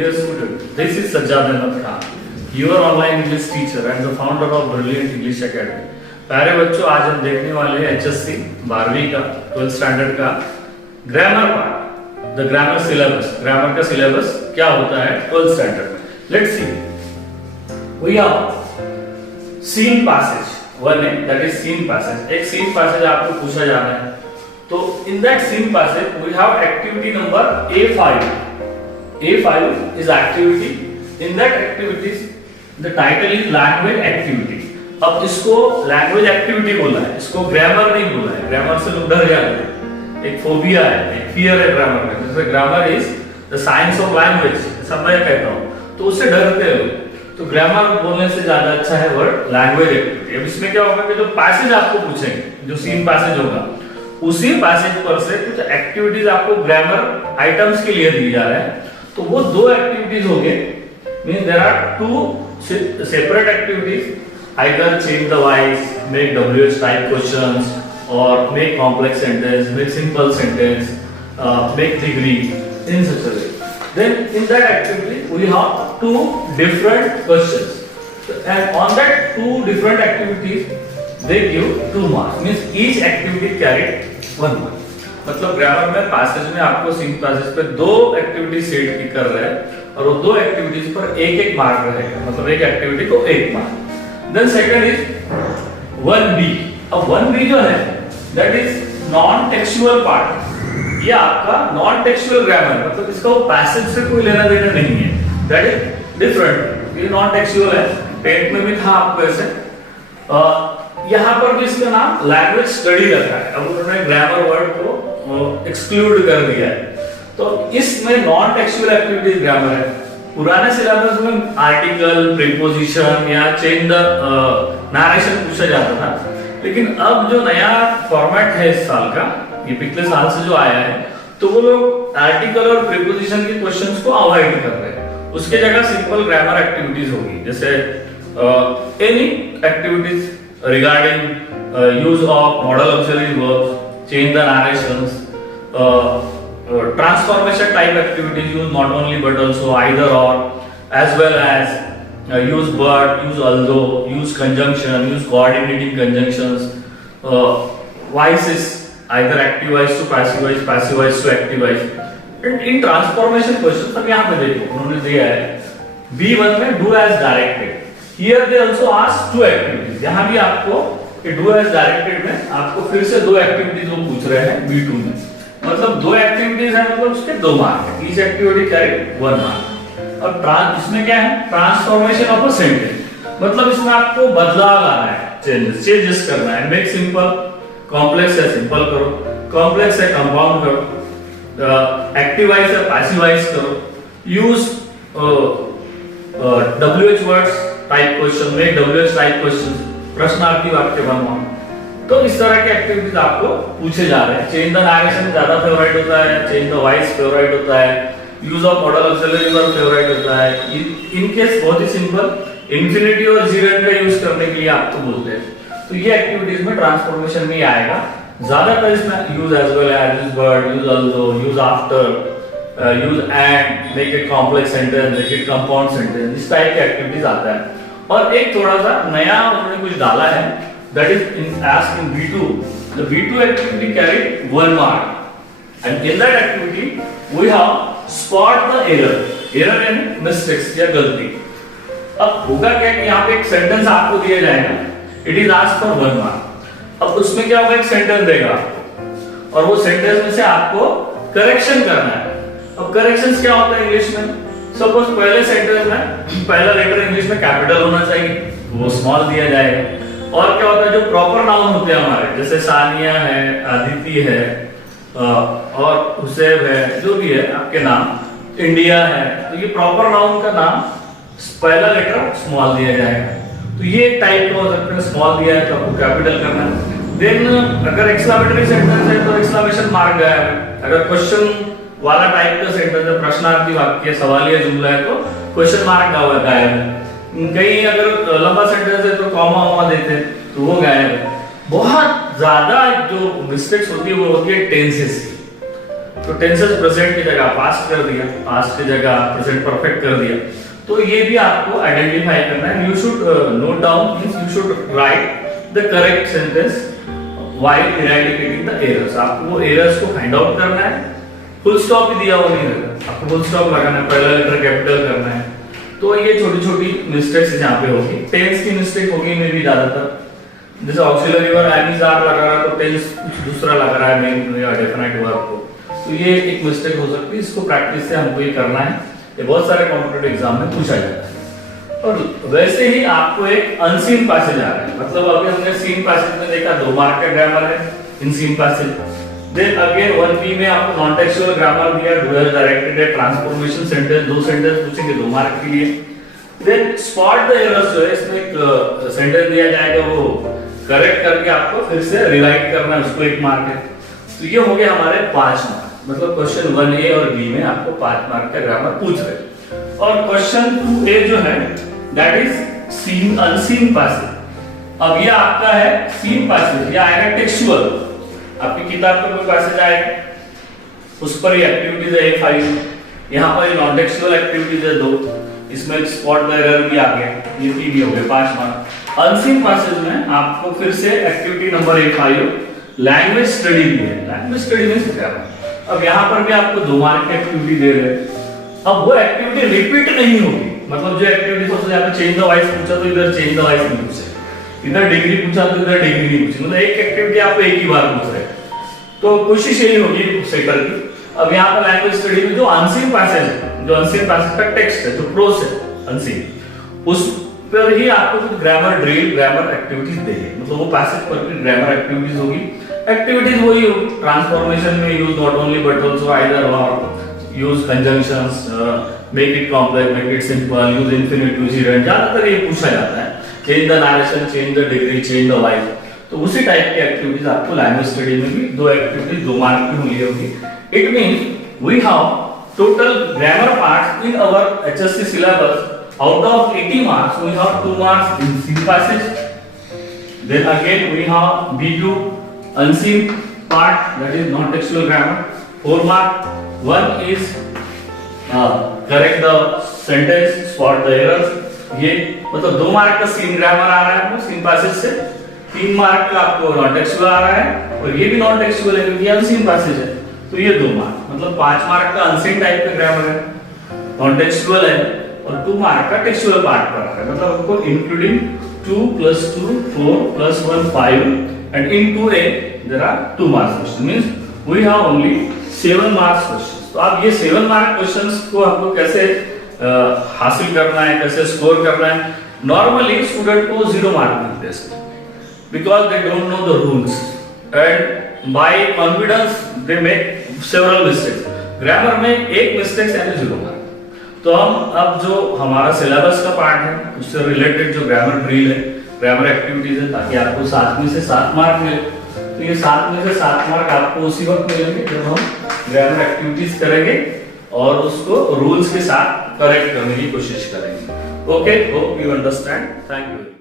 dear student, this is Sajjad Ahmed Khan, your online English teacher and the founder of Brilliant English Academy. प्यारे बच्चों, आज हम देखने वाले हैं HSC 12वीं का 12th स्टैंडर्ड का grammar part, the grammar syllabus. Grammar का सिलेबस क्या होता है 12th स्टैंडर्ड में। Let's see, we have seen passage one है, दैट इज सीन पैसेज। एक सीन पैसेज आपको पूछा जा रहा है, तो in that scene passage we have activity number A5. A5 is activity. In that activities the title is language activity. अब इसको लैंग्वेज एक्टिविटी बोला है, इसको ग्रामर नहीं बोला है। ग्रामर से लोग डर जाते हैं, एक फोबिया है, एक फियर है ग्रामर में। जैसे grammar is the science of language, ऐसा मैं कहता हूँ, तो उससे डरते हैं लोग। तो ग्रामर बोलने से ज्यादा अच्छा है वर्ड लैंग्वेज एक्टिविटी। अब इसमें क्या होगा कि जो पैसेज आपको पूछेंगे, जो सीन पैसेज होगा, उसी पैसेज पर से कुछ एक्टिविटीज आपको ग्रामर आइटम्स के लिए दी जा रहे हैं। तो वो दो एक्टिविटीज हो गए, mean there are two separate activities, either change the voice, make WH type questions, or make complex sentence, make simple sentence, make degree in such a way. Then in that activity we have two different questions, and on that two different activities they give 2 marks, means each activity carried 1 mark. मतलब grammar में passage में आपको scene passage पे दो activity set कर रहे हैं और वो दो एक्टिविटीज पर एक एक मार्क रहेगा, मतलब एक एक्टिविटी को 1 mark. Then second is 1B। अब 1B जो है that is non textual part. ये आपका नॉन टेक्सचुअल ग्रामर, मतलब इसका वो पैसेज से कोई लेना देना नहीं है, दैट इज डिफरेंट। ये नॉन टेक्सचुअल है, 10th में भी था आपको ऐसे। यहाँ पर भी इसका नाम लैंग्वेज स्टडी रखा है। अब उन्होंने ग्रामर वर्ड को एक्सक्लूड कर दिया है, तो इसमें नॉन टेक्सचुअल एक्टिविटीज ग्रामर है। पुराने सिलेबस में आर्टिकल, प्रीपोजिशन या चेंज द नरेशन पूछा जाता था, लेकिन अब जो नया फॉर्मेट है इस साल का, ये पिछले साल से जो आया है, तो वो लोग आर्टिकल और प्रीपोजिशन के क्वेश्चंस को अवॉइड कर रहे हैं। उसके जगह सिंपल ग्रामर एक्टिविटीज होगी, जैसे any activities regarding use of modal auxiliary verbs, change the narrations, transformation type activities, use not only but also either or, as well as use but, use although, use conjunction, use coordinating conjunctions, voices, either active voice to passive voice, passive voice to active voice. And in transformation question, अब यहाँ पे देखो उन्होंने दिया है B1 में do as directed. Here they also ask 2 activities. यहाँ भी आपको do as directed में आपको फिर से 2 एक्टिविटीज वो पूछ रहे हैं B2 में, मतलब 2 एक्टिविटीज हैं, मतलब उसके 2 मार्क है। Each activity carry 1 mark। और इसमें क्या है, ट्रांसफॉर्मेशन ऑफ अ सेंटेंस, मतलब इसमें आपको बदलाव लाना है, चेंजेस करना है। मेक सिंपल, कॉम्प्लेक्स है सिंपल करो, कॉम्प्लेक्स है कंपाउंड करो, एक्टिवाइज है पैसिवाइज करो, use WH words type question, make WH type question, प्रश्नार्थी वाक्य बनवाओ। तो इस तरह के एक्टिविटीज आपको पूछे जा रहे हैं। चेंज द नरेशन ज्यादा फेवरेट होता है, चेंज द वॉइस फेवरेट होता है, use of model auxiliary verb favourite होता है। इन केस बहुत ही सिंपल इंफिनिटिव और जीरेंड का यूज करने के लिए आपको बोलते हैं। तो ये एक्टिविटीज में ट्रांसफॉर्मेशन में आएगा ज्यादातर। इसमें use as well as, use but, use also, use after, use and, make it complex sentence, make it compound sentence, इस टाइप के एक्टिविटीज आता है। और एक थोड़ा सा नया उन्होंने कुछ डाला है, that is in ask in B2, the B2 activity carry 1 mark, and in that activity we have spot the error. Error यानी मिस्टेक्स या गलती। अब होगा क्या कि यहाँ पे एक सेंटेंस आपको दिया जाएगा, it is ask for 1 mark. अब उसमें क्या होगा, एक सेंटेंस देगा आपको, और वो सेंटेंस में से आपको करेक्शन करना है। अब करेक्शंस क्या होता है इंग्लिश में, सपोज पहले सेंटेंस में पहला लेटर इंग्लिश में कैपिटल होना चाहिए, वो स्मॉल दिया जाएगा। और क्या होता है, जो प्रॉपर नाउन होते हैं हमारे, जैसे सानिया है, अदिति है, और हुसैब है, जो भी है आपके नाम, इंडिया है, तो ये प्रॉपर नाउन का नाम पहला लेटर स्मॉल दिया जाएगा। तो ये एक टाइप का हो सकता है, स्मॉल दिया है तो आपको कैपिटल करना है। देन अगर एक्सक्लेमेटरी सेंटेंस है तो एक्सक्लेमेशन मार्क गया है। अगर क्वेश्चन वाला टाइप का सेंटेंस है, प्रश्नार्थी वाक्य, सवालिया जुमला है, तो क्वेश्चन मार्क गायब है। कहीं अगर लंबा सेंटेंस है तो कॉमा वॉमा देते हैं, तो वो गायब है। बहुत ज्यादा जो मिस्टेक्स होती है वो होती है टेंसेस की। तो टेंसेस प्रेजेंट की जगह पास्ट कर दिया, पास्ट की जगह प्रेजेंट परफेक्ट कर दिया। तो ये भी आपको आइडेंटिफाई करना है। You should note down, means you should write the correct sentence while eradicating the errors. आपको वो एरर्स को फाइंड आउट करना है। फुल स्टॉप भी दिया हुआ नहीं रहेगा, आपको फुल स्टॉप लगाना है, पहला लेटर कैपिटल करना है। तो ये छोटी छोटी मिस्टेक्स यहाँ पे होगी। टेंस की मिस्टेक होगी में भी ज्यादातर, जैसे auxiliary verb am is are लगा रहा है तो टेंस कुछ दूसरा लगा रहा है मेन या डेफिनेट वर्ब को, तो ये एक मिस्टेक हो सकती है। इसको प्रैक्टिस से हमको ये करना है। ये बहुत सारे कॉम्पिटिटिव एग्जाम में पूछा जाता है। और वैसे ही आपको एक अनसीन पैसेज आ रहा है, मतलब अभी हमने सीन पैसेज में देखा 2 मार्क का ग्रामर है in seen passage. Then again 1B में आपको नॉन टेक्सुअल ग्रामर दिया, do have directed a transformation sentence, 2 sentence पूछेंगे 2 मार्क के लिए। देन स्पॉट द एरर्स जो है, इसमें एक सेंटेंस दिया जाएगा, वो करेक्ट करके आपको फिर से रिराइट करना है, उसको 1 मार्क है। तो ये हो गया हमारे 5 मार्क। मतलब क्वेश्चन 1A और B में आपको 5 मार्क का ग्रामर पूछ रहे हैं। और क्वेश्चन 2A जो है that is scene unseen passage. अब ये आपका है सीन पैसेज, या आएगा टेक्सुअल। आपकी किताब में कोई पैसेज आएगा, उस पर ये एक्टिविटीज है 5, यहाँ पर नॉन टेक्सुअल एक्टिविटीज है 2, इसमें स्पॉट द एरर भी आ गया, ये 3 भी हो गए 5 मार्क। अनसीन पैसेज में आपको फिर से एक्टिविटी नंबर 5 लैंग्वेज स्टडी भी है। लैंग्वेज स्टडी में क्या है, अब यहाँ पर भी आपको 2 मार्क की एक्टिविटी दे रहे हैं। अब वो एक्टिविटी रिपीट नहीं होगी, मतलब जो एक्टिविटी सोचो यहाँ पे चेंज द वॉइस पूछा तो इधर चेंज द वॉइस नहीं पूछे, इधर डिग्री पूछा तो इधर डिग्री नहीं पूछी, मतलब एक एक्टिविटी आपको एक ही बार पूछ रहे हैं। तो कोशिश यही होगी सेकर की। अब यहाँ पर लैंग्वेज स्टडी में जो अनसीन पैसेज है, जो अनसीन पैसेज का टेक्स्ट है, जो प्रोस है अनसीन, उस पर ही आपको कुछ ग्रामर ड्रिल, ग्रामर एक्टिविटीज देंगे, मतलब वो पैसेज पर भी ग्रामर एक्टिविटीज होगी। एक्टिविटीज वही होगी, ट्रांसफॉर्मेशन में use not only but also either or, use conjunctions, make it complex, make it simple, use infinitive, zero, ज्यादातर ये पूछा जाता है। Change the narration, change the degree, change the voice. तो उसी टाइप की एक्टिविटीज आपको लैंग्वेज स्टडी में भी 2 एक्टिविटीज 2 मार्क की मिली होगी। It means we have total grammar parts in our HSC सिलेबस। Out of 80 marks, we have 2 marks in seen passage. Then again we have B2 unseen part, that is non-textual grammar, 4 mark. One is correct the sentence, spot the errors. ये मतलब 2 mark का scene grammar आ रहा है आपको scene passage से, 3 mark का आपको non textual आ रहा है, और ये भी नॉन टेक्सुअल है क्योंकि अनसीन पैसेज है, तो ये 2 मार्क, मतलब 5 मार्क का अनसीन टाइप का ग्रामर है, नॉन टेक्सुअल है, और 2 मार्क का टेक्सुअल पार्ट पर है। मतलब आपको including 2 + 2 4 + 1 5 and in 2A there are 2 marks question, means we have only 7 marks questions। तो आप ये 7 मार्क क्वेश्चंस को आपको कैसे हासिल करना है, कैसे स्कोर करना है। नॉर्मली स्टूडेंट को 0 मार्क मिलते हैं because they don't know the rules and by confidence they make several mistakes. Grammar में एक मिस्टेक्स यानी 0 मार्क। तो हम अब जो हमारा सिलेबस का पार्ट है उससे रिलेटेड जो ग्रामर ड्रिल है, ग्रामर एक्टिविटीज है, ताकि आपको 7 में से 7 मार्क मिले। तो ये 7 में से 7 मार्क आपको उसी वक्त मिलेंगे जब हम ग्रामर एक्टिविटीज करेंगे और उसको रूल्स के साथ करेक्ट करने की कोशिश करेंगे। Okay, hope you understand. Thank you.